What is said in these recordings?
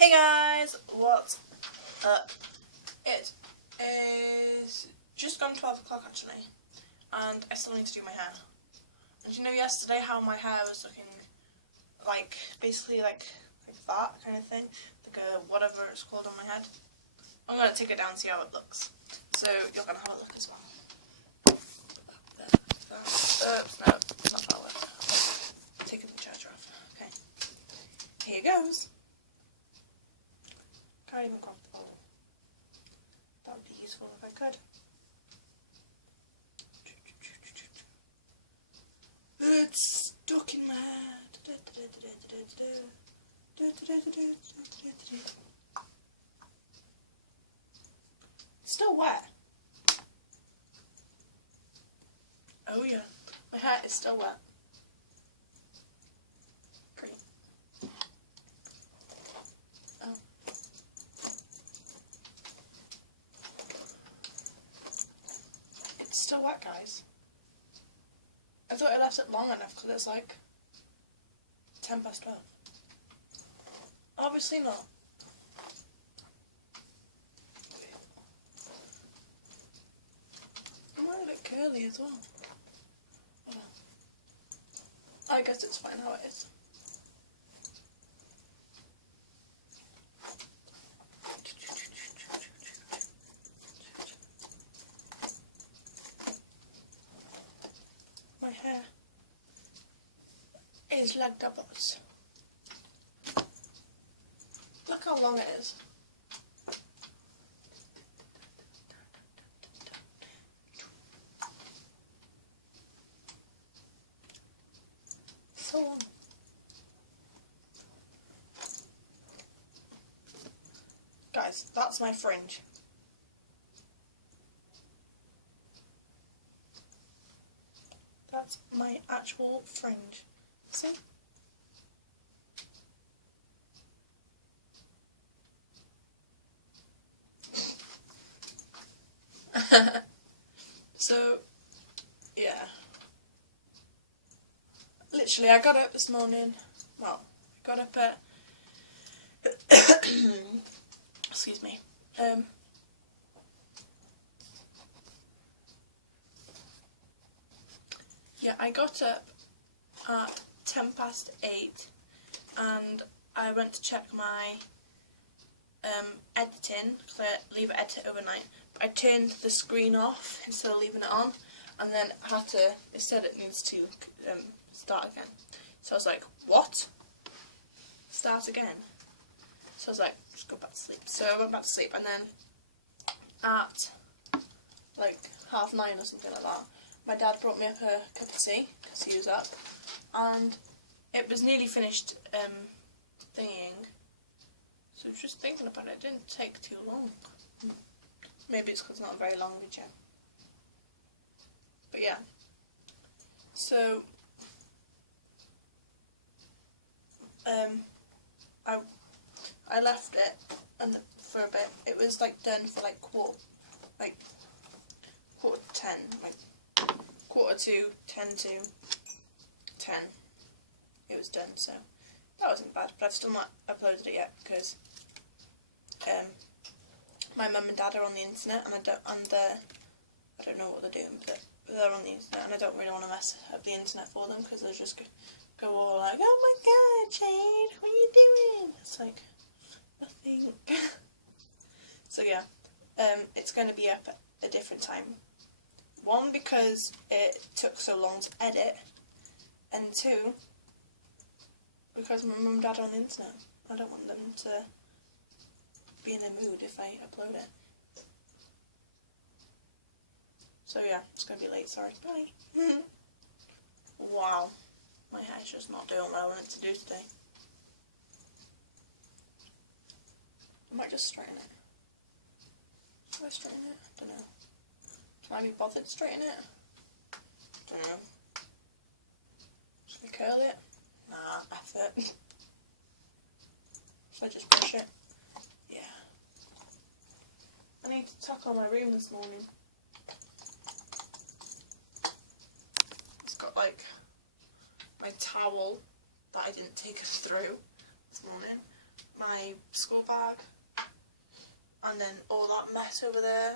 Hey guys, what's up? It is just gone 12 o'clock actually, and I still need to do my hair. And you know yesterday how my hair was looking like, basically like that kind of thing, like a whatever it's called on my head? I'm going to take it down and see how it looks. So you're going to have a look as well. Oops, no, it's not going to work. Taking the charger off. Okay, here goes. Can't even grab the bowl. That would be useful if I could. It's stuck in my head. It's still wet. Oh yeah, my hair is still wet. Great. Oh. It's still wet, guys. I thought I left it long enough because it's like 10 past 12. Obviously not. It might look curly as well. Oh. I guess it's fine how it is. My hair is like doubles. Look how long it is. So long. Guys, that's my fringe. That's my actual fringe. See? So, yeah. Literally, I got up this morning. Well, I got up at excuse me. Yeah, I got up at 10 past 8 and I went to check my editing, because I leave it edit overnight. But I turned the screen off instead of leaving it on, and then I had to, it said it needs to start again. So I was like, what? Start again? So I was like, just go back to sleep. So I went back to sleep, and then at like 9:30 or something like that, my dad brought me up a cup of tea, because he was up, and it was nearly finished thingying. So just thinking about it, it didn't take too long. Maybe it's because it's not a very long video. But yeah. So I left it and for a bit. It was like done for like quarter to 10, like quarter to 10 to 10. It was done, so that wasn't bad. But I've still not uploaded it yet because my mum and dad are on the internet, and I don't know what they're doing, but they're on the internet, and I don't really want to mess up the internet for them because they'll just go all like, "Oh my God, Jade, what are you doing?" It's like nothing. So yeah, it's going to be up at a different time. One, because it took so long to edit, and two, because my mum and dad are on the internet. I don't want them to be in a mood if I upload it. So yeah, it's going to be late, sorry. Bye. Wow, my hair's just not doing what I want it to do today. I might just straighten it. Should I straighten it? I don't know. Can I be bothered to straighten it? Don't know. Should we curl it? Nah, effort. Should I just brush it? Yeah. I need to tackle my room this morning. It's got like my towel that I didn't take us through this morning, my my school bag, and then all that mess over there.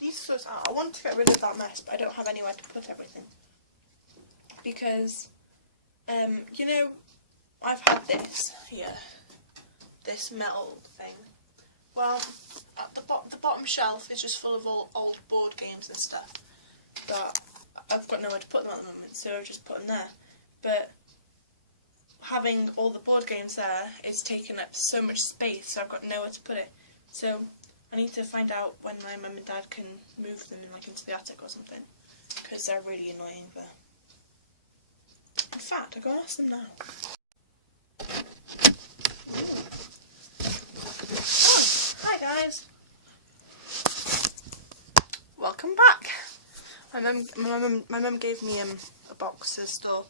These sorts out. I want to get rid of that mess, but I don't have anywhere to put everything. Because, you know, I've had this here, this metal thing. Well, at the bottom shelf is just full of all old board games and stuff that I've got nowhere to put them at the moment, so I've just put them there. But having all the board games there is taking up so much space, so I've got nowhere to put it. So I need to find out when my mum and dad can move them into the attic or something, because they're really annoying there. In fact, I'll go and ask them now. Hi guys! Welcome back! My mum gave me a box to store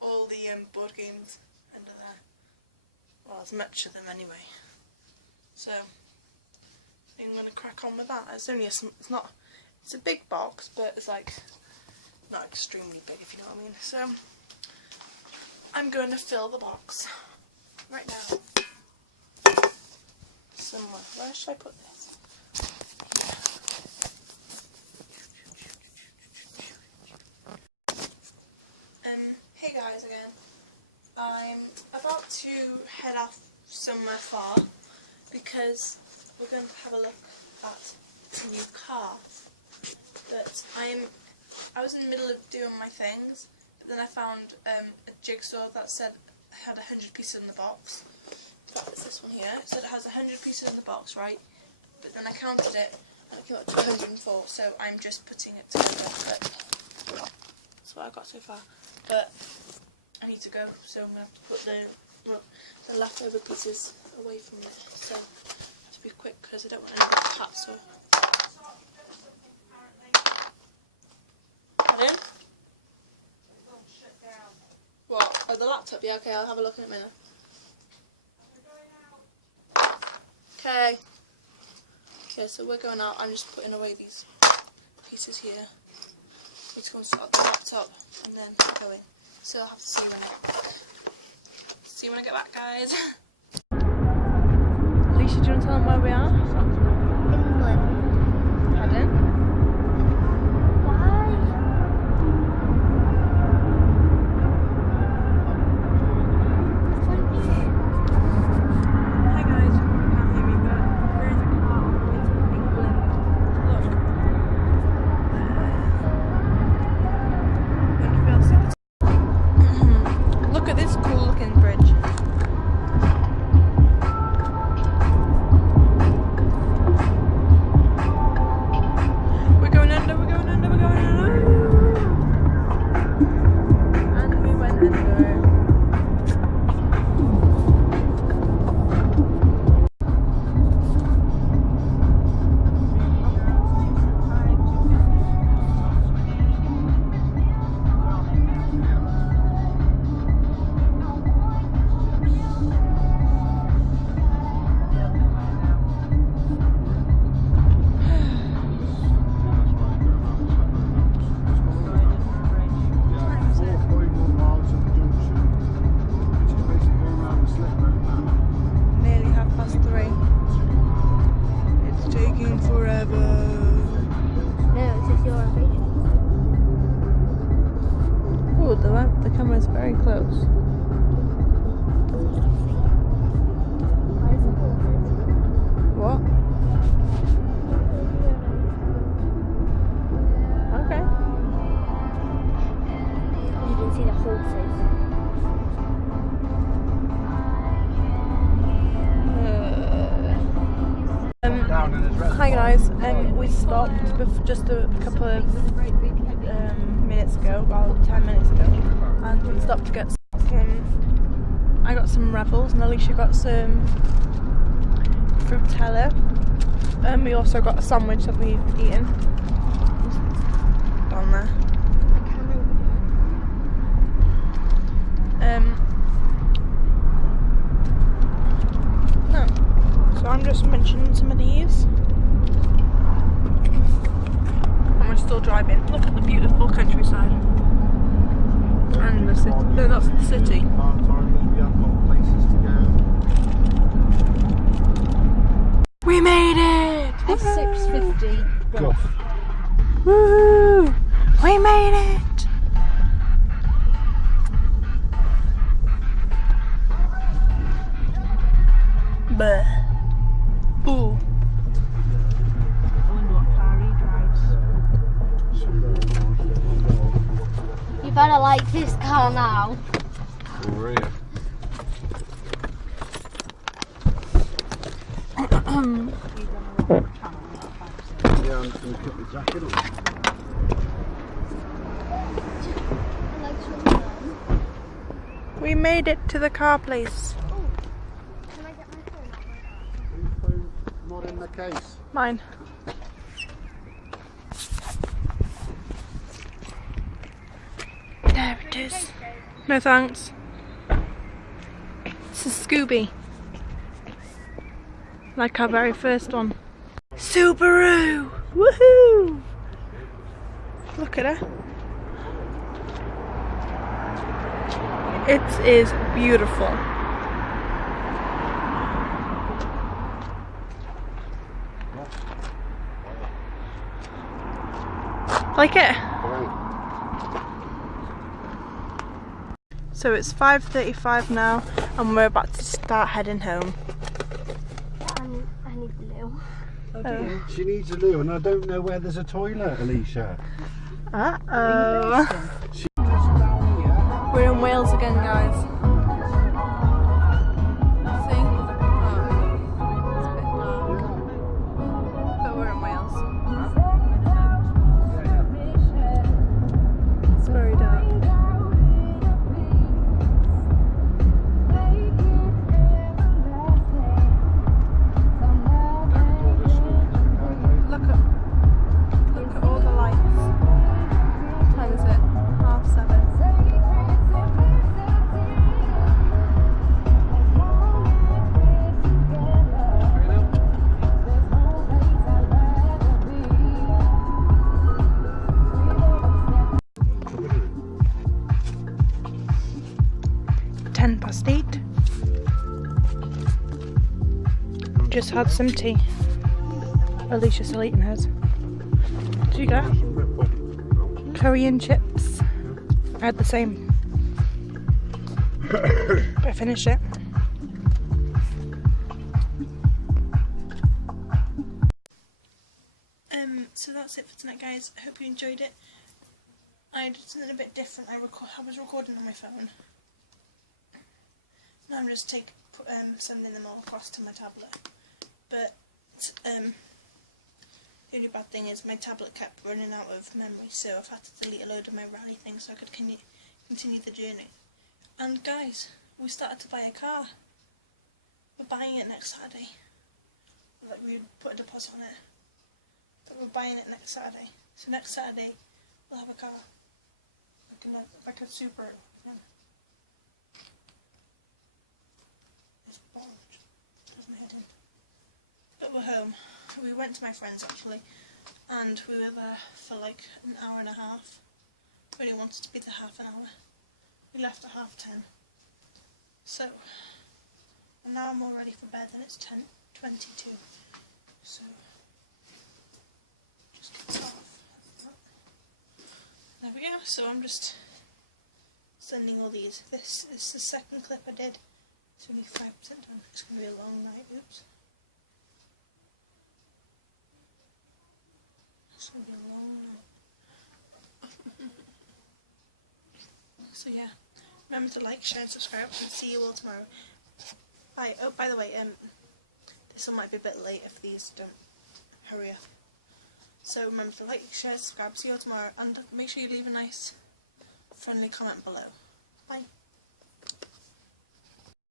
all the board games under there. Well, there's much of them anyway. So I'm gonna crack on with that. It's only it's a big box, but it's like not extremely big, if you know what I mean. So I'm going to fill the box right now. Somewhere. Where should I put this? Hey guys again. I'm about to head off somewhere far because we're going to have a look at a new car. But I was in the middle of doing my things, but then I found a jigsaw that said had 100 pieces in the box. That's this one here. It said it has 100 pieces in the box, right? But then I counted it and it came up to 104, so I'm just putting it together. But that's what I got so far. But I need to go, so I'm going to have to put the leftover pieces away from it. So I have to be quick because I don't want any cats or... Pardon? What? Oh, the laptop? Yeah, okay, I'll have a look in a minute. Okay. Okay, so we're going out. I'm just putting away these pieces here. I need to go and sort out the laptop and then going. So I'll have to see you when I get back. See you when I get back, guys. Alesha, do you want to tell them where we are? England. Pardon? The camera's very close. What? Okay. You can see the horses. Hi guys, we stopped just a couple of minutes ago, well 10 minutes ago, and we stopped to get some, I got some Rebels and Alesha got some Fruitella, and we also got a sandwich that we've eaten down there. No. So I'm just mentioning some of these. city. We have got places to go. We made it! It's 6:50. Go. Woo! We made it! Bleh. Ooh. I wonder what car he drives. You better like this car now. Over here. Yeah, I'm just going to put the jacket on. We made it to the car place. Can I get my phone out my Whose phone's not in the case? Mine. There it is. No thanks. This is Scooby. Like our very first one. Subaru! Woohoo! Look at her. It is beautiful. Like it? So it's 5:35 now and we're about to start heading home. I need blue. Oh. She needs a loo and I don't know where there's a toilet, Alesha. Uh-oh. She's just down here. We're in Wales again, guys. See? Oh, it's a bit dark. But we're in Wales. It's very dark. Look at all the lights. What time is it? 7:30. 8:10. Just had some tea. Alesha's still eating hers. Did you get curry and chips? I had the same. But I finished it. So that's it for tonight, guys. I hope you enjoyed it. I did something a bit different. I was recording on my phone. Now I'm just sending them all across to my tablet. But the only bad thing is my tablet kept running out of memory, so I've had to delete a load of my rally things so I could continue the journey. And guys, we started to buy a car. We're buying it next Saturday. Like, we put a deposit on it. But we're buying it next Saturday. So next Saturday we'll have a car. Like a Subaru. Yeah. It's bored. Have my head in. But we're home. We went to my friend's actually, and we were there for like an hour and a half. We only wanted to be there half an hour. We left at 10:30. So, and now I'm all ready for bed and it's 10:22. So, just get this off. There we go. So I'm just sending all these. This is the second clip I did. It's only 5% done. It's going to be a long night. Oops. It's going to be a long night. So yeah, remember to like, share and subscribe, and see you all tomorrow. Bye. Oh, by the way, this one might be a bit late if these don't hurry up. So remember to like, share, subscribe, see you all tomorrow, and make sure you leave a nice friendly comment below. Bye.